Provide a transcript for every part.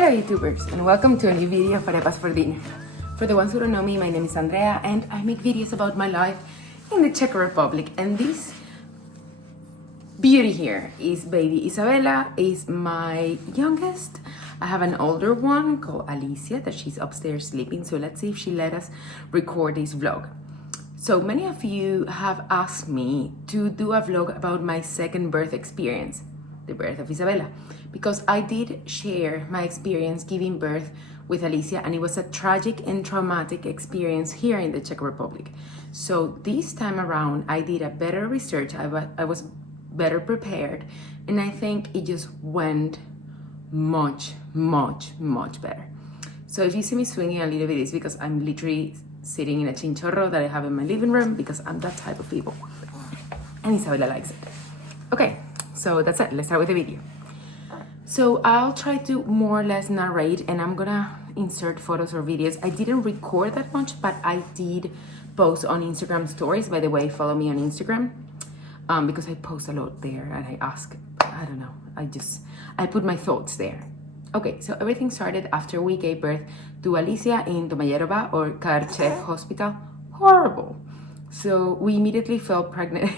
Hello YouTubers, and welcome to a new video of Arepas for dinner. For the ones who don't know me, my name is Andrea and I make videos about my life in the Czech Republic. And this beauty here is baby Isabella, is my youngest. I have an older one called Alicia that she's upstairs sleeping, so let's see if she let us record this vlog. So many of you have asked me to do a vlog about my second birth experience, the birth of Isabella, because I did share my experience giving birth with Alicia, and it was a tragic and traumatic experience here in the Czech Republic. So this time around, I did a better research, I was better prepared, and I think it just went much better. So if you see me swinging a little bit, it's because I'm literally sitting in a chinchorro that I have in my living room because I'm that type of people, and Isabella likes it. Okay, so that's it, let's start with the video. So I'll try to more or less narrate, and I'm gonna insert photos or videos. I didn't record that much, but I did post on Instagram stories. By the way, follow me on Instagram because I post a lot there, and I don't know, I put my thoughts there. Okay, so everything started after we gave birth to Alicia in Arepas or Czech hospital. Horrible. So we immediately got pregnant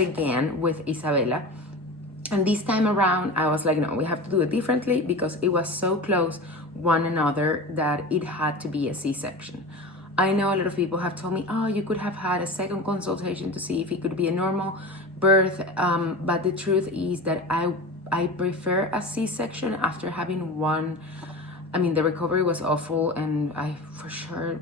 again with Isabella. And this time around, I was like, no, we have to do it differently because it was so close one another that it had to be a C-section. I know a lot of people have told me, oh, you could have had a second consultation to see if it could be a normal birth. But the truth is that I prefer a C-section after having one. I mean, the recovery was awful, and for sure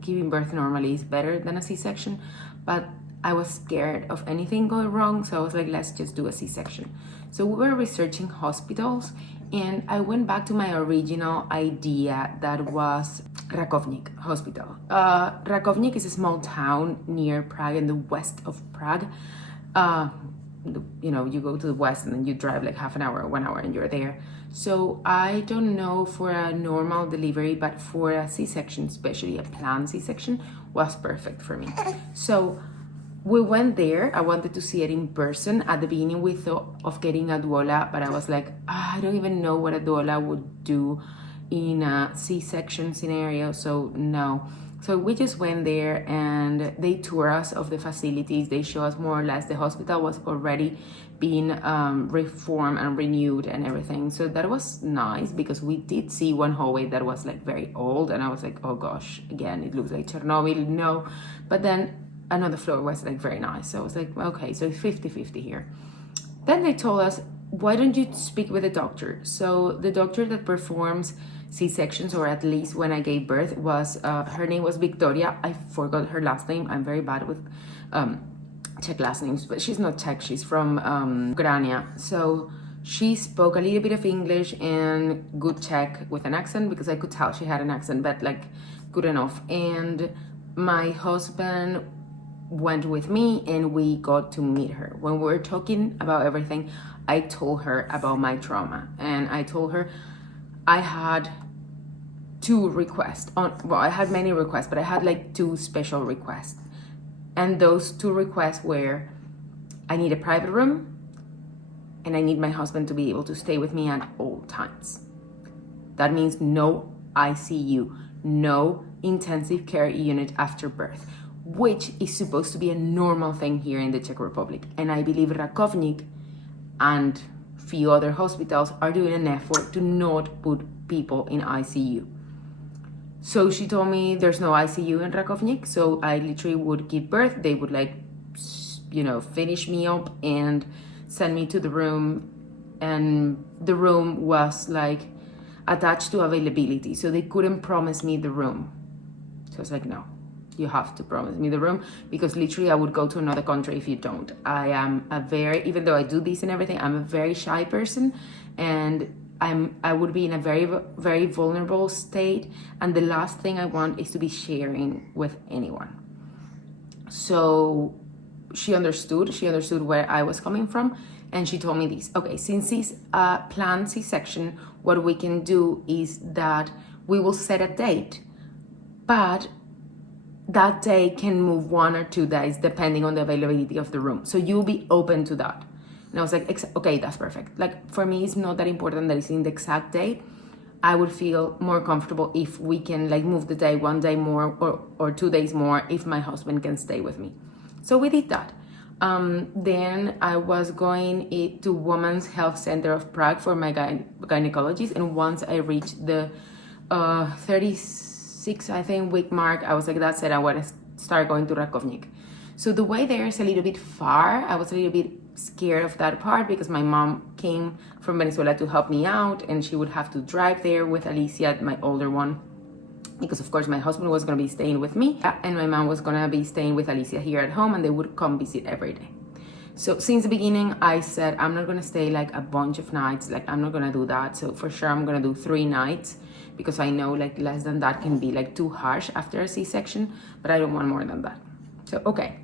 giving birth normally is better than a C-section, but I was scared of anything going wrong, so I was like, let's just do a C-section. So we were researching hospitals, and I went back to my original idea that was Rakovnik hospital. Rakovnik is a small town near Prague, in the west of Prague. You know, you go to the west and then you drive like half an hour or 1 hour and you're there. So I don't know for a normal delivery, but for a C-section, especially a planned C-section, was perfect for me. So we went there. I wanted to see it in person. At the beginning, we thought of getting a doula, but I was like, I don't even know what a doula would do in a C-section scenario, so no. So we just went there and they tour us of the facilities. They show us more or less the hospital was already being reformed and renewed and everything. So that was nice because we did see one hallway that was like very old, and I was like, oh gosh, again, it looks like Chernobyl, no. But then another floor was like very nice. So I was like, okay, so 50-50 here. Then they told us, why don't you speak with a doctor? So the doctor that performs C-sections, or at least when I gave birth, was her name was Victoria. I forgot her last name. I'm very bad with Czech last names, but she's not Czech. She's from Grania. So she spoke a little bit of English and good Czech with an accent, because I could tell she had an accent, but like good enough. And my husband went with me and we got to meet her. When we were talking about everything, I told her about my trauma, and I told her I had two requests. Well, I had many requests, but I had like two special requests. And those two requests were, I need a private room and I need my husband to be able to stay with me at all times. That means no ICU, no intensive care unit after birth, which is supposed to be a normal thing here in the Czech Republic. And I believe Rakovnik and few other hospitals are doing an effort to not put people in ICU. So she told me there's no ICU in Rakovnik, so I literally would give birth. They would like, you know, finish me up and send me to the room, and the room was like attached to availability, so they couldn't promise me the room. So I was like, no, you have to promise me the room, because literally I would go to another country if you don't. I am even though I do this and everything, I'm a very shy person, and I would be in a very vulnerable state, and the last thing I want is to be sharing with anyone. So she understood where I was coming from, and she told me this. Okay, since it's a planned C-section, what we can do is that we will set a date, but that day can move 1 or 2 days depending on the availability of the room. So you'll be open to that. And I was like, okay, that's perfect. Like, for me, it's not that important that it's in the exact day. I would feel more comfortable if we can like move the day 1 day more or 2 days more if my husband can stay with me. So we did that. Then I was going to Women's Health Center of Prague for my gynecologist. And once I reached the 36, I think, week mark, I was like, that's it, I want to start going to Rakovnik. So the way there is a little bit far. I was a little bit scared of that part because my mom came from Venezuela to help me out, and she would have to drive there with Alicia, my older one, because of course my husband was going to be staying with me and my mom was going to be staying with Alicia here at home, and they would come visit every day. So since the beginning I said I'm not going to stay like a bunch of nights, like I'm not going to do that. So for sure I'm going to do 3 nights, because I know like less than that can be like too harsh after a C-section, but I don't want more than that. So okay,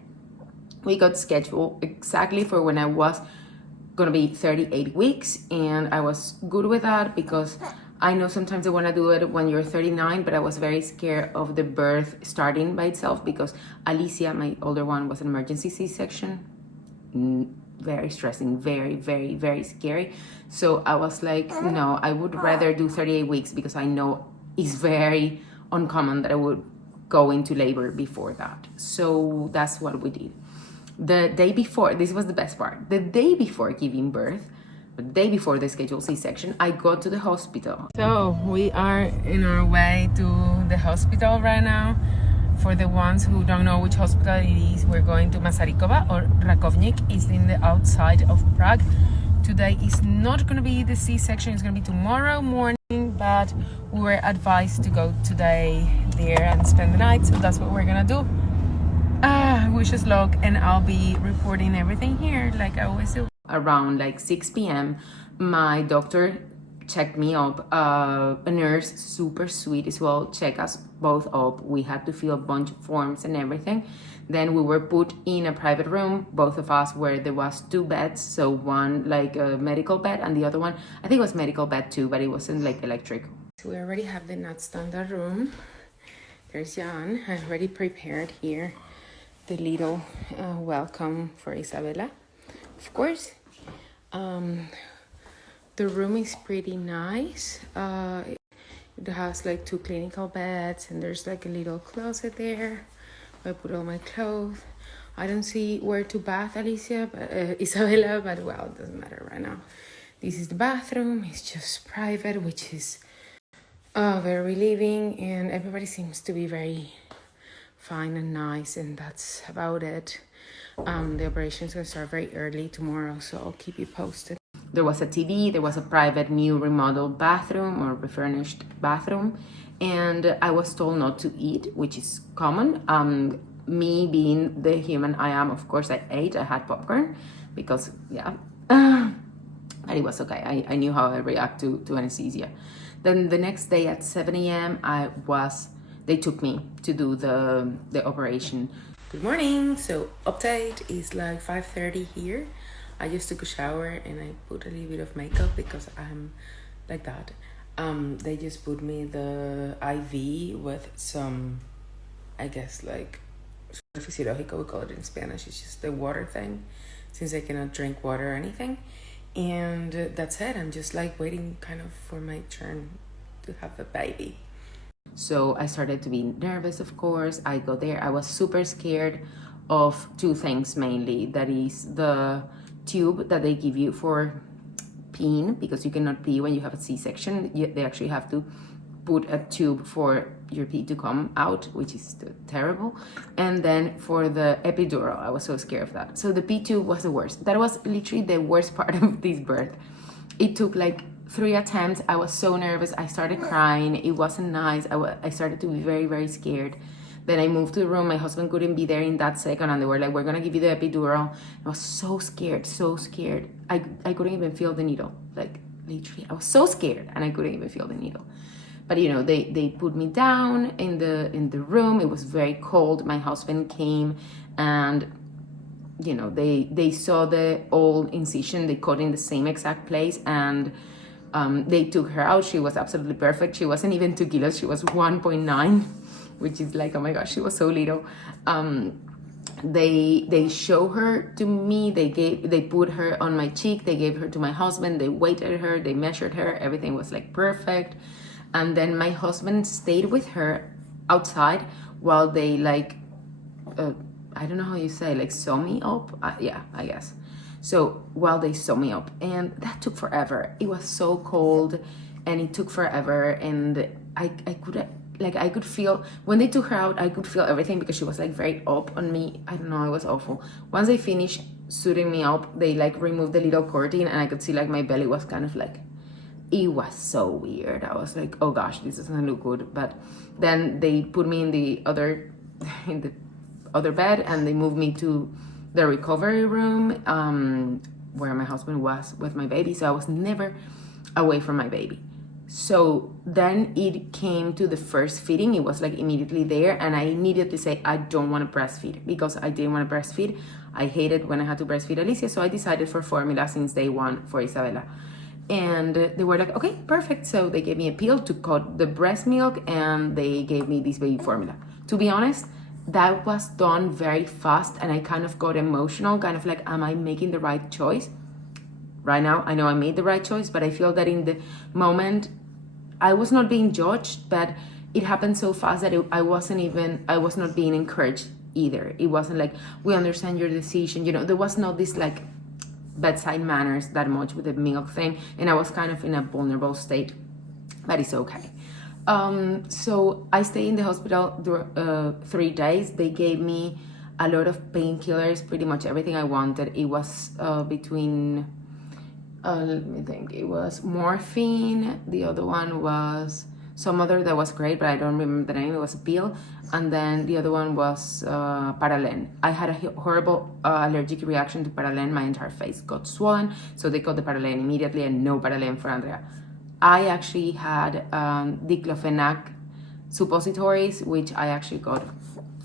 we got scheduled exactly for when I was gonna be 38 weeks, and I was good with that because I know sometimes they want to do it when you're 39, but I was very scared of the birth starting by itself because Alicia, my older one, was an emergency C-section. Very stressing, very, very, very scary. So I was like, no, I would rather do 38 weeks because I know it's very uncommon that I would go into labor before that. So that's what we did. The day before, this was the best part, the day before giving birth, the day before the scheduled C-section, I got to the hospital. So we are in our way to the hospital right now. For the ones who don't know which hospital it is, we're going to Masarykova, or Rakovnik is in the outside of Prague. Today is not going to be the C-section, it's going to be tomorrow morning, but we were advised to go today there and spend the night, so that's what we're going to do. Wish us luck, and I'll be reporting everything here like I always do. Around like 6 p.m. my doctor checked me up. A nurse, super sweet as well, checked us both up. We had to fill a bunch of forms and everything. Then we were put in a private room, both of us, where there was 2 beds. So one like a medical bed and the other one, I think it was medical bed too, but it wasn't like electric. So we already have the not standard room. There's Jan, I already prepared here the little welcome for Isabella, of course. The room is pretty nice. It has like 2 clinical beds, and there's like a little closet there where I put all my clothes. I don't see where to bath Alicia, but Isabella, but well, it doesn't matter right now. This is the bathroom. It's just private, which is very relieving, and everybody seems to be very fine and nice, and that's about it. The operation is going to start very early tomorrow, so I'll keep you posted. There was a TV, there was a private new remodeled bathroom or refurnished bathroom, and I was told not to eat, which is common. Me being the human I am, of course I ate. I had popcorn because, yeah, but it was okay. I knew how I react to anesthesia. Then the next day at 7 a.m. they took me to do the operation. Good morning. So update is like 5:30 here. I just took a shower and I put a little bit of makeup because I'm like that. They just put me the IV with some, I guess, like physiological, we call it in Spanish. It's just the water thing, since I cannot drink water or anything. And that's it. I'm just like waiting kind of for my turn to have a baby. So I started to be nervous, of course. I go there. I was super scared of 2 things mainly. That is the tube that they give you for peeing, because you cannot pee when you have a C-section. They actually have to put a tube for your pee to come out, which is terrible. And then for the epidural, I was so scared of that. So the pee tube was the worst. That was literally the worst part of this birth. It took like 3 attempts. I was so nervous. I started crying. It wasn't nice. I started to be very, very scared. Then I moved to the room. My husband couldn't be there in that second, and they were like, we're gonna give you the epidural. I was so scared, so scared. I couldn't even feel the needle. Like literally, I was so scared and I couldn't even feel the needle. But you know, they put me down in the room. It was very cold. My husband came, and you know, they saw the old incision. They cut in the same exact place, and they took her out. She was absolutely perfect. She wasn't even 2 kilos. She was 1.9, which is like, oh my gosh, she was so little. They show her to me, they put her on my cheek, they gave her to my husband, they weighted her, they measured her, everything was like perfect. And then my husband stayed with her outside while they like I don't know how you say, like sew me up, yeah, I guess. So while they sew me up, and that took forever. It was so cold and it took forever, and I could feel when they took her out, I could feel everything because she was like very up on me. I don't know, it was awful. Once they finished suiting me up, they like removed the little curtain and I could see like my belly was kind of like, it was so weird. I was like, oh gosh, this doesn't look good. But then they put me in the other bed and they moved me to the recovery room where my husband was with my baby. So I was never away from my baby. So then it came to the first feeding. It was like immediately there, and I immediately say I don't want to breastfeed because I didn't want to breastfeed. I hated when I had to breastfeed Alicia, so I decided for formula since day one for Isabella. And they were like, okay, perfect. So they gave me a pill to cut the breast milk, and they gave me this baby formula. To be honest, that was done very fast, and I kind of got emotional, kind of like, am I making the right choice? Right now, I know I made the right choice, but I feel that in the moment, I was not being judged, but it happened so fast that I was not being encouraged either. It wasn't like, we understand your decision. You know, there was not this like bedside manners that much with the milk thing. And I was kind of in a vulnerable state, but it's okay. So I stayed in the hospital 3 days. They gave me a lot of painkillers, pretty much everything I wanted. It was between... let me think, it was morphine, the other one was some other that was great, but I don't remember the name, it was a pill, and then the other one was Paralen. I had a horrible allergic reaction to Paralen, my entire face got swollen, so they got the Paralen immediately and no Paralen for Andrea. I actually had diclofenac suppositories, which I actually got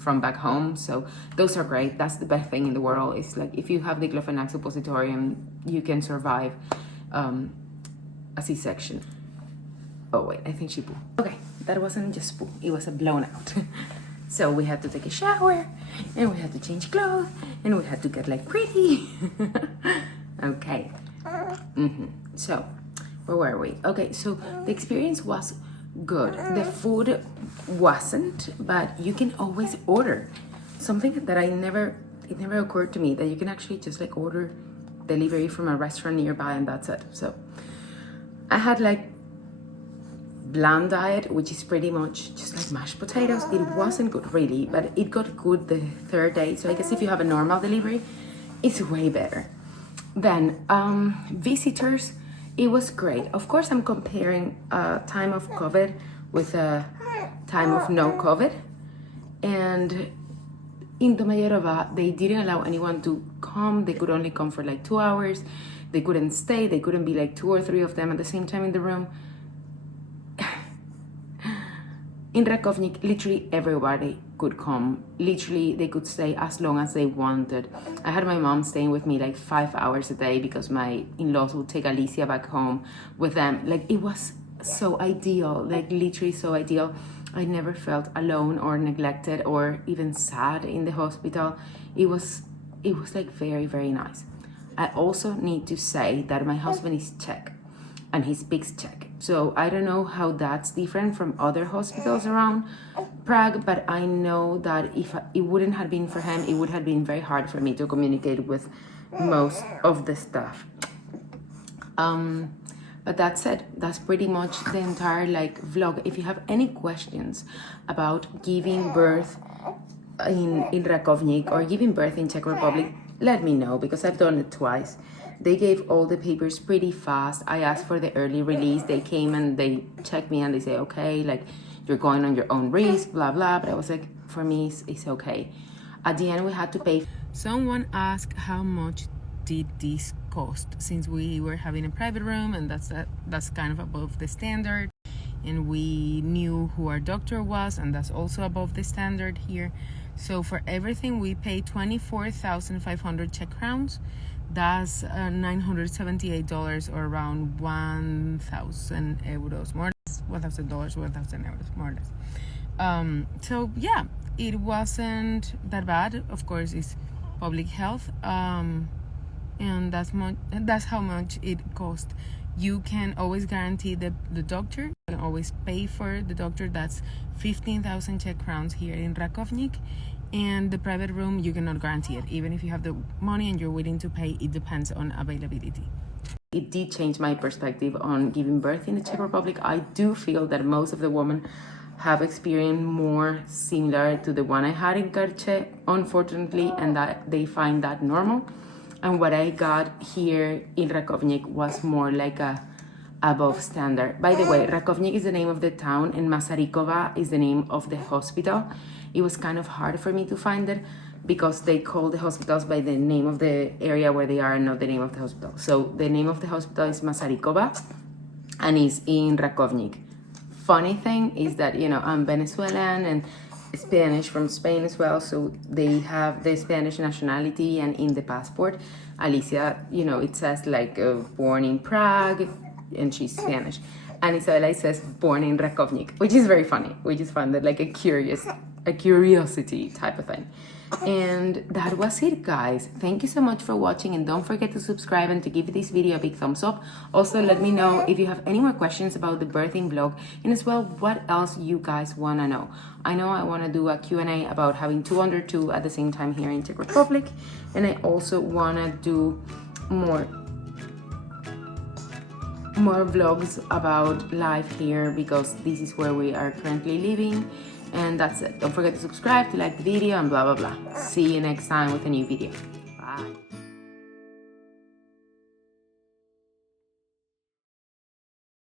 from back home, so those are great. That's the best thing in the world. It's like if you have diclofenac suppositorium, you can survive a C-section. Oh wait, I think she poo. Okay, that wasn't just poo, it was a blown out. So we had to take a shower, and we had to change clothes, and we had to get like pretty. Okay. So where were we? Okay, so the experience was good. The food wasn't, but you can always order. Something that it never occurred to me, that you can actually just like order delivery from a restaurant nearby, and that's it. So I had like bland diet, which is pretty much just like mashed potatoes. It wasn't good really, but it got good the 3rd day. So I guess if you have a normal delivery, it's way better. Then visitors, it was great. Of course, I'm comparing time of COVID with a time of no COVID. And in Tomayorova, they didn't allow anyone to come. They could only come for like 2 hours. They couldn't stay. They couldn't be like 2 or 3 of them at the same time in the room. In Rakovnik, literally everybody could come. Literally, they could stay as long as they wanted. I had my mom staying with me like 5 hours a day because my in-laws would take Alicia back home with them. Like, it was so ideal, like literally so ideal. I never felt alone or neglected or even sad in the hospital. It was like very, very nice. I also need to say that my husband is Czech and he speaks Czech. So I don't know how that's different from other hospitals around Prague, but I know that if it wouldn't have been for him, it would have been very hard for me to communicate with most of the staff. But that's it. That's pretty much the entire like vlog. If you have any questions about giving birth in Rakovnik or giving birth in Czech Republic, let me know, because I've done it twice. They gave all the papers pretty fast. I asked for the early release. They came and they checked me and they say, okay, like you're going on your own risk, blah, blah. But I was like, for me, it's okay. At the end, we had to pay. Someone asked how much did this cost, since we were having a private room and that's kind of above the standard. And we knew who our doctor was, and that's also above the standard here. So for everything, we paid 24,500 Czech crowns. That's $978 or around 1,000 euros, more or less, $1,000, 1,000 euros, more or less. So yeah, it wasn't that bad. Of course, it's public health, and that's how much it cost. You can always guarantee the doctor. You can always pay for the doctor. That's 15,000 Czech crowns here in Rakovnik. And the private room, you cannot guarantee it. Even if you have the money and you're willing to pay, it depends on availability. It did change my perspective on giving birth in the Czech Republic. I do feel that most of the women have experienced more similar to the one I had in Kerche, unfortunately, and that they find that normal. And what I got here in Rakovnik was more like a above standard. By the way, Rakovnik is the name of the town and Masarykova is the name of the hospital. It was kind of hard for me to find it because they call the hospitals by the name of the area where they are and not the name of the hospital. So the name of the hospital is Masarykova and is in Rakovnik. Funny thing is that, you know, I'm Venezuelan and Spanish from Spain as well, so they have the Spanish nationality, and in the passport, Alicia, you know, it says like born in Prague, and she's Spanish, and Isabella, it says born in Rakovnik, which is very funny. We just found that like a curiosity type of thing. And that was it, guys. Thank you so much for watching, and don't forget to subscribe and to give this video a big thumbs up. Also, let me know if you have any more questions about the birthing vlog, and as well what else you guys want to know. I know I want to do a Q&A about having 2 under 2 at the same time here in Czech Republic, and I also want to do more vlogs about life here, because this is where we are currently living. And that's it. Don't forget to subscribe, to like the video, and blah blah blah. See you next time with a new video.